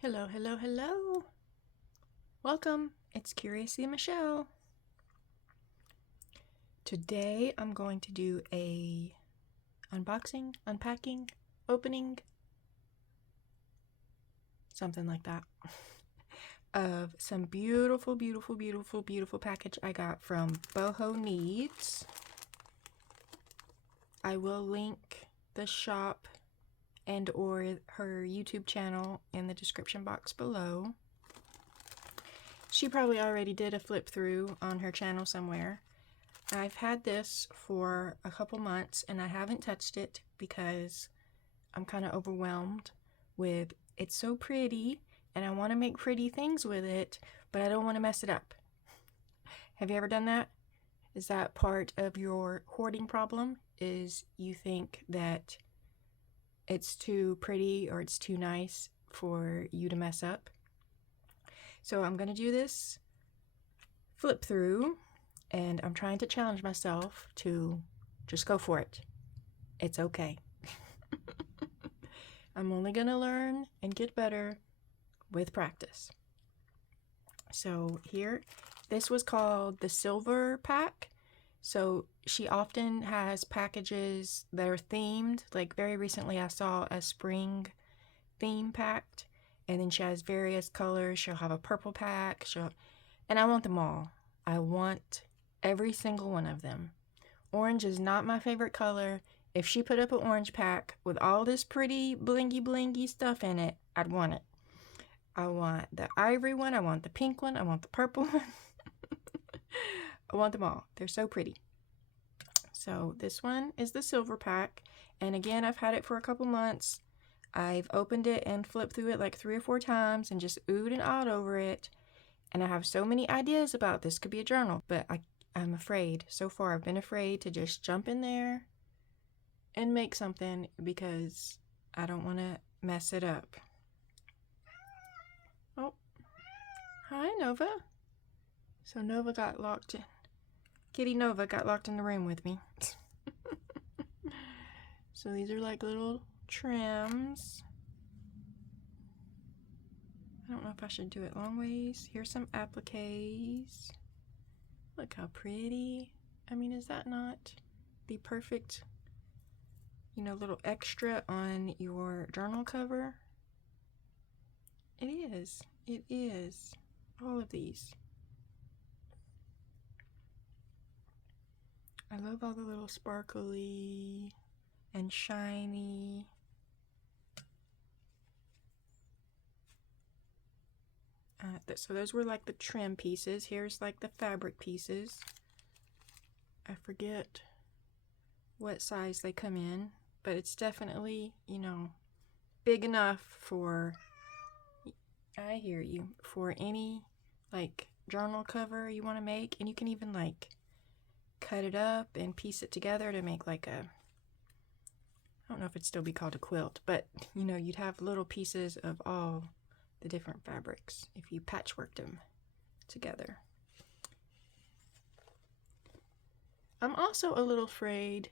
Hello, hello, hello. Welcome. It's Curiously Michelle. Today I'm going to do a unboxing, unpacking, opening, something like that, of some beautiful, beautiful, beautiful, beautiful package I got from Boho Needs. I will link the shop and or her YouTube channel in the description box below. She probably already did a flip through on her channel somewhere. I've had this for a couple months and I haven't touched it because I'm kind of overwhelmed with it's so pretty and I want to make pretty things with it, but I don't want to mess it up. Have you ever done that? Is that part of your hoarding problem? Is you think that it's too pretty or it's too nice for you to mess up? So I'm going to do this flip through and I'm trying to challenge myself to just go for it. It's okay. I'm only going to learn and get better with practice. So here, this was called the silver pack. So she often has packages that are themed. Like very recently I saw a spring theme packed. And then she has various colors. She'll have a purple pack. And I want them all. I want every single one of them. Orange is not my favorite color. If she put up an orange pack with all this pretty blingy blingy stuff in it, I'd want it. I want the ivory one. I want the pink one. I want the purple one. I want them all. They're so pretty. So this one is the silver pack. And again, I've had it for a couple months. I've opened it and flipped through it like 3 or 4 times and just oohed and awed over it. And I have so many ideas about this. Could be a journal, but I'm afraid. So far, I've been afraid to just jump in there and make something because I don't want to mess it up. Oh, hi, Nova. So Nova got locked in. Kitty Nova got locked in the room with me. So these are like little trims. I don't know if I should do it long ways. Here's some appliques. Look how pretty. I mean, is that not the perfect, little extra on your journal cover? It is. It is. All of these. I love all the little sparkly and shiny. So those were like the trim pieces. Here's like the fabric pieces. I forget what size they come in, but it's definitely, big enough for, I hear you, for any like journal cover you want to make. And you can even like cut it up and piece it together to make like I don't know if it'd still be called a quilt, but you'd have little pieces of all the different fabrics if you patchworked them together. I'm also a little afraid.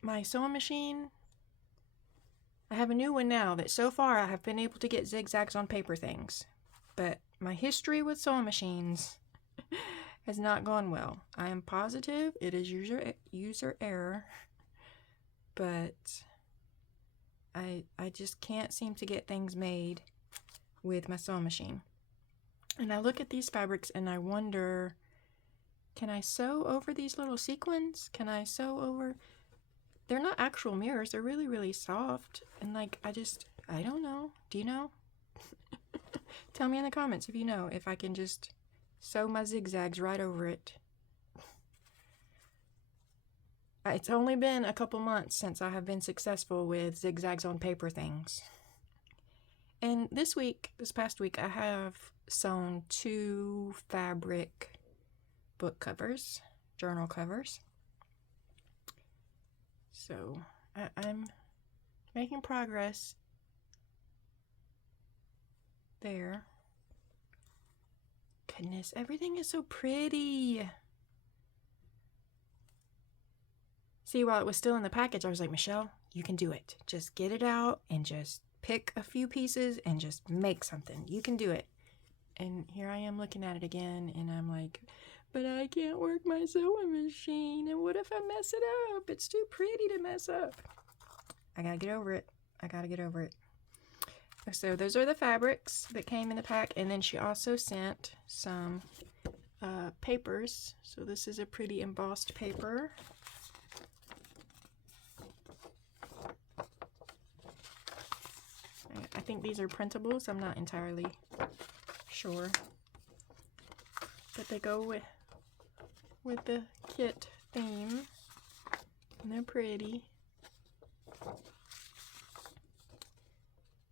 My sewing machine, I have a new one now that so far I have been able to get zigzags on paper things, but my history with sewing machines has not gone well. I am positive it is user error, but I just can't seem to get things made with my sewing machine. And I look at these fabrics and I wonder, can I sew over these little sequins? Can I sew over? They're not actual mirrors. They're really, really soft. And like, I don't know. Do you know? Tell me in the comments if you know, if I can just sew my zigzags right over it. It's only been a couple months since I have been successful with zigzags on paper things. And this past week, I have sewn 2 fabric book covers, journal covers. So I'm making progress there. Goodness, everything is so pretty. See, while it was still in the package, I was like, Michelle, you can do it. Just get it out and just pick a few pieces and just make something. You can do it. And here I am looking at it again, and I'm like, but I can't work my sewing machine, and what if I mess it up? It's too pretty to mess up. I gotta get over it. I gotta get over it. So those are the fabrics that came in the pack, and then she also sent some papers. So this is a pretty embossed paper. I think these are printables. I'm not entirely sure, but they go with the kit theme, and they're pretty.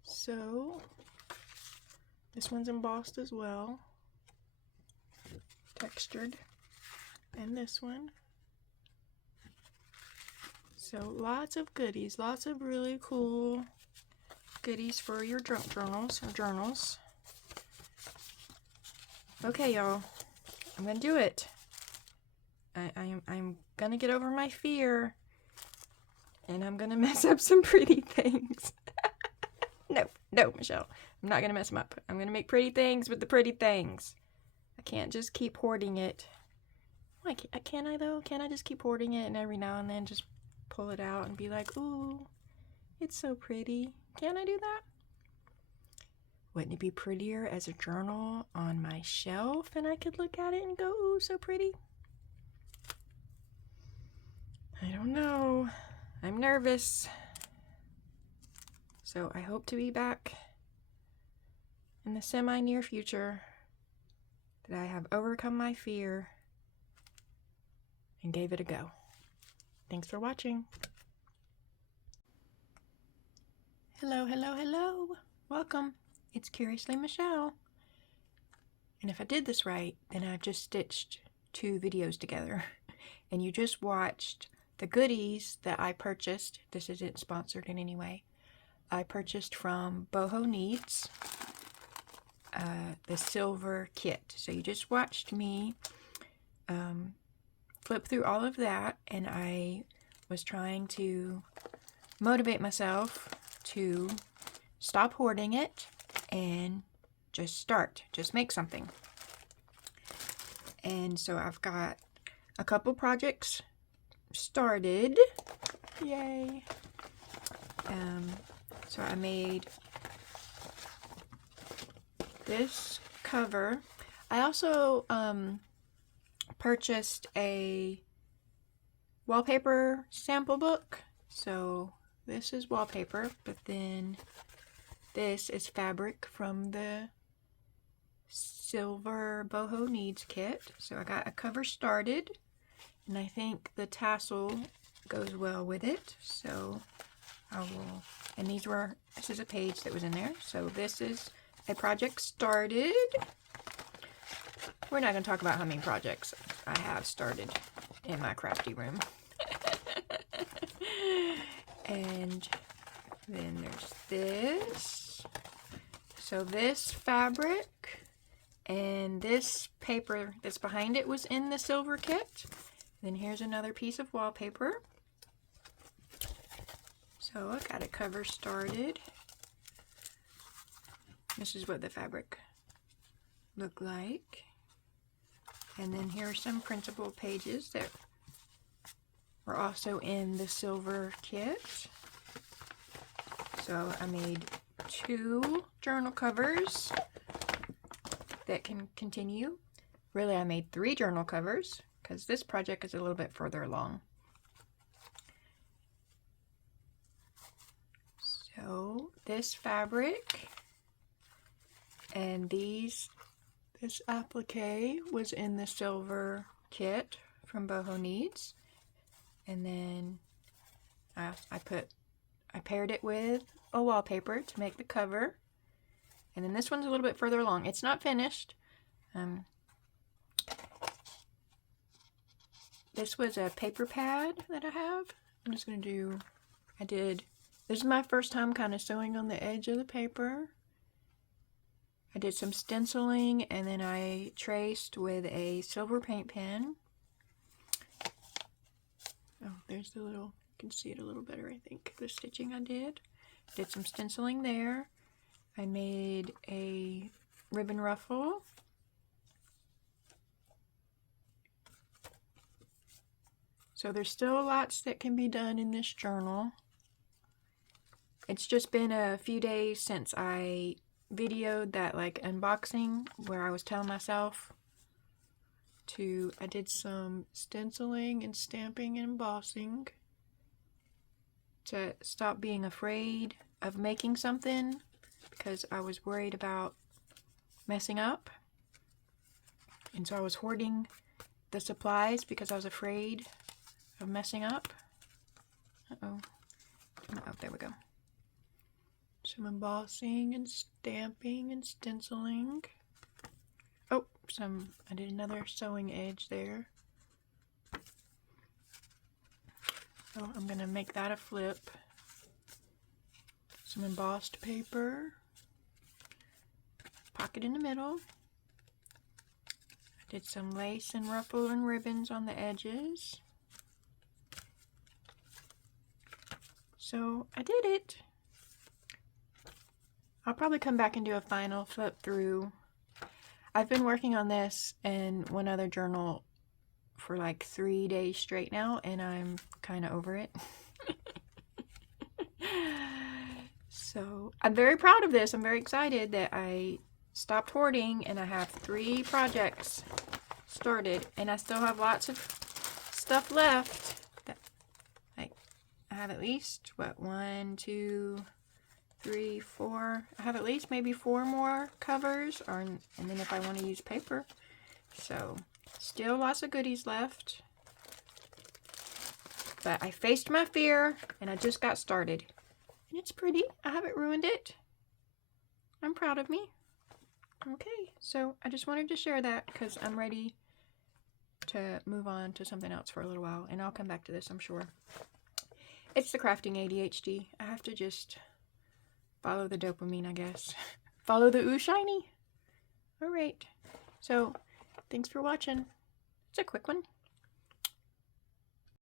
So this one's embossed as well, textured, and this one. So lots of goodies, lots of really cool goodies for your junk journals or journals. Okay, y'all, I'm gonna do it. I'm gonna get over my fear, and I'm gonna mess up some pretty things. No, Michelle, I'm not gonna mess them up. I'm gonna make pretty things with the pretty things. I can't just keep hoarding it. Why can I though? Can't I just keep hoarding it and every now and then just pull it out and be like, ooh, it's so pretty? Can I do that? Wouldn't it be prettier as a journal on my shelf, and I could look at it and go, ooh, so pretty? I don't know. I'm nervous. So I hope to be back in the semi-near future, that I have overcome my fear and gave it a go. Thanks for watching. Hello, hello, hello. Welcome. It's Curiously Michelle. And if I did this right, then I've just stitched 2 videos together. And you just watched the goodies that I purchased. This isn't sponsored in any way. I purchased from Boho Needs, the silver kit. So you just watched me flip through all of that, and I was trying to motivate myself to stop hoarding it and just make something. And so I've got a couple projects started. Yay! So I made this cover. I also purchased a wallpaper sample book. So this is wallpaper, but then this is fabric from the silver Boho Needs kit. So I got a cover started, and I think the tassel goes well with it. So I will, and this is a page that was in there. So this is a project started. We're not going to talk about how many projects I have started in my crafty room. And then there's this. So this fabric and this paper that's behind it was in the silver kit. Then here's another piece of wallpaper. So I got a cover started. This is what the fabric looked like. And then here are some printable pages that were also in the silver kit. So I made 2 journal covers that can continue. Really, I made 3 journal covers because this project is a little bit further along. So this fabric and this applique was in the silver kit from Boho Needs. And then I paired it with a wallpaper to make the cover. And then this one's a little bit further along. It's not finished. This was a paper pad that I have. I'm just going to this is my first time kind of sewing on the edge of the paper. I did some stenciling, and then I traced with a silver paint pen. Oh, there's the little, you can see it a little better, I think, the stitching I did. Did some stenciling there. I made a ribbon ruffle. So there's still lots that can be done in this journal. It's just been a few days since I videoed that like unboxing where I was telling myself I did some stenciling and stamping and embossing to stop being afraid of making something because I was worried about messing up. And so I was hoarding the supplies because I was afraid of messing up. Oh, there we go. Some embossing and stamping and stenciling. Oh, I did another sewing edge there. So I'm gonna make that a flip. Some embossed paper. Pocket in the middle. I did some lace and ruffle and ribbons on the edges. So I did it. I'll probably come back and do a final flip through. I've been working on this and one other journal for like 3 days straight now, and I'm kind of over it. So I'm very proud of this. I'm very excited that I stopped hoarding and I have 3 projects started, and I still have lots of stuff left. I have at least, what, 1, 2, 3, 4. I have at least maybe 4 more covers, and then if I want to use paper. So still lots of goodies left. But I faced my fear and I just got started. And it's pretty. I haven't ruined it. I'm proud of me. Okay, so I just wanted to share that because I'm ready to move on to something else for a little while. And I'll come back to this, I'm sure. It's the crafting ADHD. I have to just follow the dopamine, I guess. Follow the ooh shiny. All right. So, thanks for watching. It's a quick one.